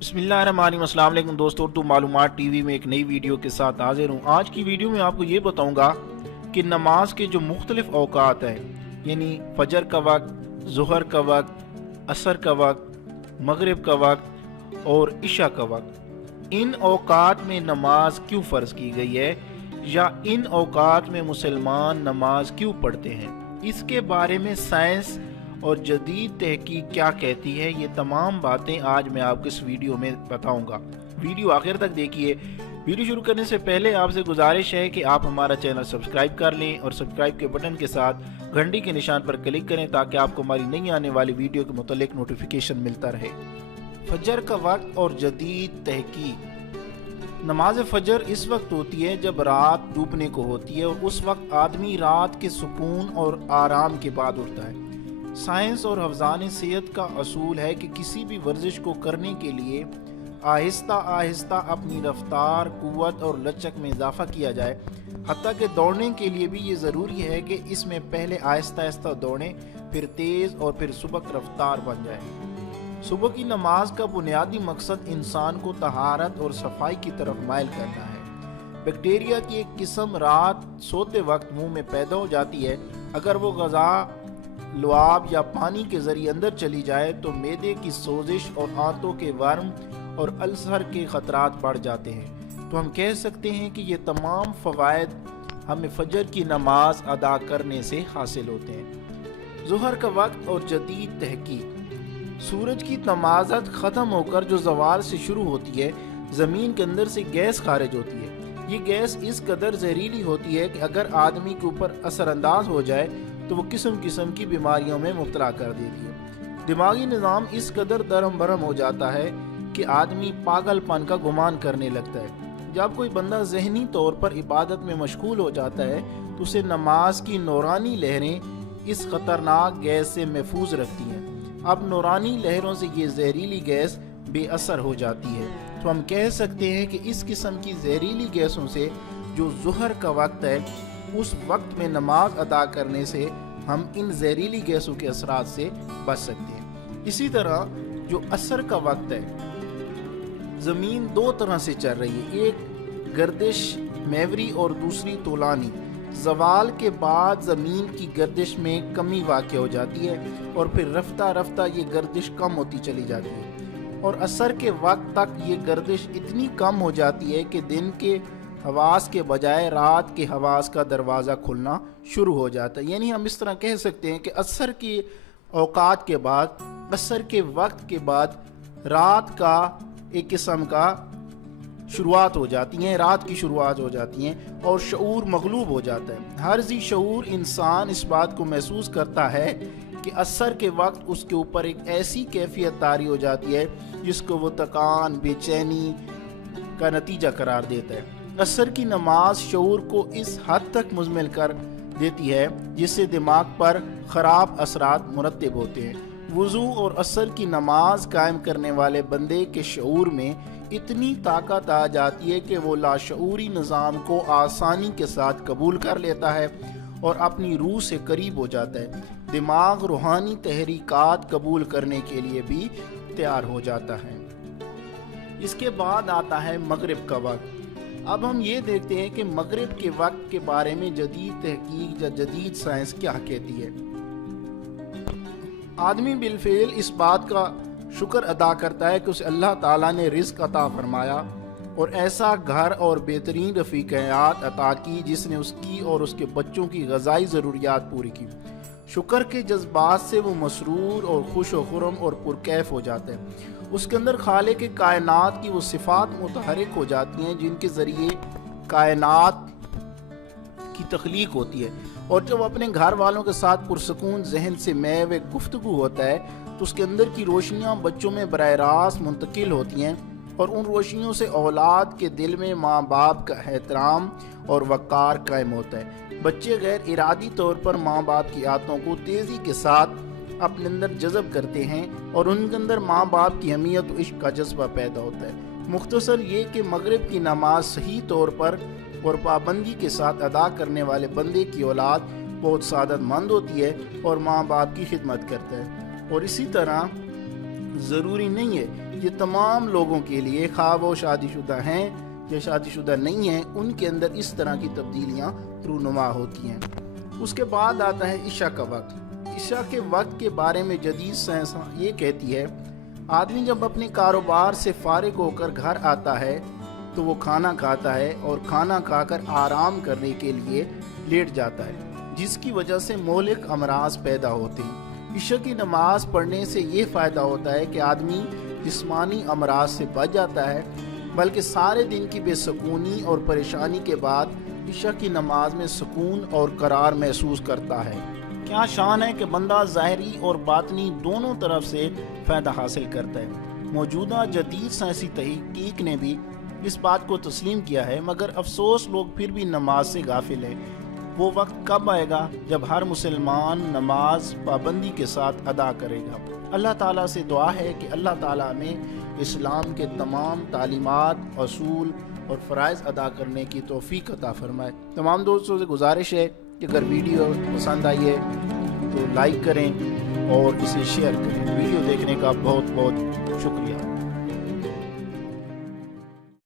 بسم اللہ الرحمن الرحیم۔ السلام علیکم دوستو، تو معلومات ٹی وی میں ایک نئی ویڈیو کے ساتھ حاضر ہوں۔ آج کی ویڈیو میں آپ کو یہ بتاؤں گا کہ نماز کے جو مختلف اوقات ہیں، یعنی فجر کا وقت، ظہر کا وقت، عصر کا وقت، مغرب کا وقت اور عشاء کا وقت، ان اوقات میں نماز کیوں فرض کی گئی ہے یا ان اوقات میں مسلمان نماز کیوں پڑھتے ہیں، اس کے بارے میں سائنس اور جدید تحقیق کیا کہتی ہے، یہ تمام باتیں آج میں آپ کو اس ویڈیو میں بتاؤں گا۔ ویڈیو آخر تک دیکھیے۔ ویڈیو شروع کرنے سے پہلے آپ سے گزارش ہے کہ آپ ہمارا چینل سبسکرائب کر لیں اور سبسکرائب کے بٹن کے ساتھ گھنٹی کے نشان پر کلک کریں تاکہ آپ کو ہماری نئی آنے والی ویڈیو کے متعلق نوٹیفیکیشن ملتا رہے۔ فجر کا وقت اور جدید تحقیق۔ نماز فجر اس وقت ہوتی ہے جب رات ڈوبنے کو ہوتی ہے اور اس وقت آدمی رات کے سکون اور آرام کے بعد اٹھتا ہے۔ سائنس اور حفظان صحت کا اصول ہے کہ کسی بھی ورزش کو کرنے کے لیے آہستہ آہستہ اپنی رفتار، قوت اور لچک میں اضافہ کیا جائے، حتیٰ کہ دوڑنے کے لیے بھی یہ ضروری ہے کہ اس میں پہلے آہستہ آہستہ دوڑیں، پھر تیز اور پھر سبک رفتار بن جائے۔ صبح کی نماز کا بنیادی مقصد انسان کو طہارت اور صفائی کی طرف مائل کرنا ہے۔ بیکٹیریا کی ایک قسم رات سوتے وقت منہ میں پیدا ہو جاتی ہے۔ اگر وہ غذا، لعاب یا پانی کے ذریعے اندر چلی جائے تو معدے کی سوزش اور آنتوں کے ورم اور السر کے خطرات بڑھ جاتے ہیں۔ تو ہم کہہ سکتے ہیں کہ یہ تمام فوائد ہمیں فجر کی نماز ادا کرنے سے حاصل ہوتے ہیں۔ ظہر کا وقت اور جدید تحقیق۔ سورج کی تمازت ختم ہو کر جو زوال سے شروع ہوتی ہے، زمین کے اندر سے گیس خارج ہوتی ہے۔ یہ گیس اس قدر زہریلی ہوتی ہے کہ اگر آدمی کے اوپر اثر انداز ہو جائے تو وہ قسم قسم کی بیماریوں میں مبتلا کر دیتی ہے۔ دماغی نظام اس قدر درہم برہم ہو جاتا ہے کہ آدمی پاگل پن کا گمان کرنے لگتا ہے۔ جب کوئی بندہ ذہنی طور پر عبادت میں مشغول ہو جاتا ہے تو اسے نماز کی نورانی لہریں اس خطرناک گیس سے محفوظ رکھتی ہیں۔ اب نورانی لہروں سے یہ زہریلی گیس بے اثر ہو جاتی ہے۔ تو ہم کہہ سکتے ہیں کہ اس قسم کی زہریلی گیسوں سے جو ظہر کا وقت ہے، اس وقت میں نماز ادا کرنے سے ہم ان زہریلی گیسوں کے اثرات سے بچ سکتے ہیں۔ اسی طرح جو عصر کا وقت ہے، زمین دو طرح سے چل رہی ہے، ایک گردش محوری اور دوسری طولانی۔ زوال کے بعد زمین کی گردش میں کمی واقع ہو جاتی ہے اور پھر رفتہ رفتہ یہ گردش کم ہوتی چلی جاتی ہے، اور عصر کے وقت تک یہ گردش اتنی کم ہو جاتی ہے کہ دن کے حواس کے بجائے رات کے حواس کا دروازہ کھلنا شروع ہو جاتا ہے۔ یعنی ہم اس طرح کہہ سکتے ہیں کہ عصر کے اوقات کے بعد، عصر کے وقت کے بعد رات کا ایک قسم کا شروعات ہو جاتی ہیں، رات کی شروعات ہو جاتی ہیں اور شعور مغلوب ہو جاتا ہے۔ ہر ذی شعور انسان اس بات کو محسوس کرتا ہے کہ عصر کے وقت اس کے اوپر ایک ایسی کیفیت طاری ہو جاتی ہے جس کو وہ تکان، بے چینی کا نتیجہ قرار دیتا ہے۔ عصر کی نماز شعور کو اس حد تک مزمل کر دیتی ہے جس سے دماغ پر خراب اثرات مرتب ہوتے ہیں۔ وضو اور عصر کی نماز قائم کرنے والے بندے کے شعور میں اتنی طاقت آ جاتی ہے کہ وہ لاشعوری نظام کو آسانی کے ساتھ قبول کر لیتا ہے اور اپنی روح سے قریب ہو جاتا ہے۔ دماغ روحانی تحریکات قبول کرنے کے لیے بھی تیار ہو جاتا ہے۔ اس کے بعد آتا ہے مغرب کا وقت۔ اب ہم یہ دیکھتے ہیں کہ مغرب کے وقت کے بارے میں جدید تحقیق یا جدید سائنس کیا کہتی ہے۔ آدمی بالفعل اس بات کا شکر ادا کرتا ہے کہ اسے اللہ تعالیٰ نے رزق عطا فرمایا اور ایسا گھر اور بہترین رفیق حیات عطا کی جس نے اس کی اور اس کے بچوں کی غذائی ضروریات پوری کی۔ شکر کے جذبات سے وہ مسرور اور خوش و خرم اور پرکیف ہو جاتا ہے۔ اس کے اندر خالق کائنات کی وہ صفات متحرک ہو جاتی ہیں جن کے ذریعے کائنات کی تخلیق ہوتی ہے، اور جب اپنے گھر والوں کے ساتھ پرسکون ذہن سے محو گفتگو ہوتا ہے تو اس کے اندر کی روشنیاں بچوں میں براہ راست منتقل ہوتی ہیں، اور ان روشنیوں سے اولاد کے دل میں ماں باپ کا احترام اور وقار قائم ہوتا ہے۔ بچے غیر ارادی طور پر ماں باپ کی عادتوں کو تیزی کے ساتھ اپنے اندر جذب کرتے ہیں اور ان کے اندر ماں باپ کی اہمیت و عشق کا جذبہ پیدا ہوتا ہے۔ مختصر یہ کہ مغرب کی نماز صحیح طور پر اور پابندی کے ساتھ ادا کرنے والے بندے کی اولاد بہت سعادت مند ہوتی ہے اور ماں باپ کی خدمت کرتا ہے۔ اور اسی طرح ضروری نہیں ہے، یہ تمام لوگوں کے لیے، خواہ وہ شادی شدہ ہیں یا شادی شدہ نہیں ہیں، ان کے اندر اس طرح کی تبدیلیاں رونما ہوتی ہیں۔ اس کے بعد آتا ہے عشاء کا وقت۔ عشاء کے وقت کے بارے میں جدید سائنس یہ کہتی ہے آدمی جب اپنے کاروبار سے فارغ ہو کر گھر آتا ہے تو وہ کھانا کھاتا ہے اور کھانا کھا کر آرام کرنے کے لیے لیٹ جاتا ہے، جس کی وجہ سے مہلک امراض پیدا ہوتے ہیں۔ عشاء کی نماز پڑھنے سے یہ فائدہ ہوتا ہے کہ آدمی جسمانی امراض سے بچ جاتا ہے، بلکہ سارے دن کی بے سکونی اور پریشانی کے بعد عشاء کی نماز میں سکون اور قرار محسوس کرتا ہے۔ کیا شان ہے کہ بندہ ظاہری اور باطنی دونوں طرف سے فائدہ حاصل کرتا ہے۔ موجودہ جدید سائنسی تحقیق نے بھی اس بات کو تسلیم کیا ہے، مگر افسوس لوگ پھر بھی نماز سے غافل ہیں۔ وہ وقت کب آئے گا جب ہر مسلمان نماز پابندی کے ساتھ ادا کرے گا۔ اللہ تعالیٰ سے دعا ہے کہ اللہ تعالیٰ ہمیں اسلام کے تمام تعلیمات، اصول اور فرائض ادا کرنے کی توفیق عطا فرمائے۔ تمام دوستوں سے گزارش ہے کہ اگر ویڈیو پسند آئی ہے تو لائک کریں اور اسے شیئر کریں۔ ویڈیو دیکھنے کا بہت بہت شکریہ۔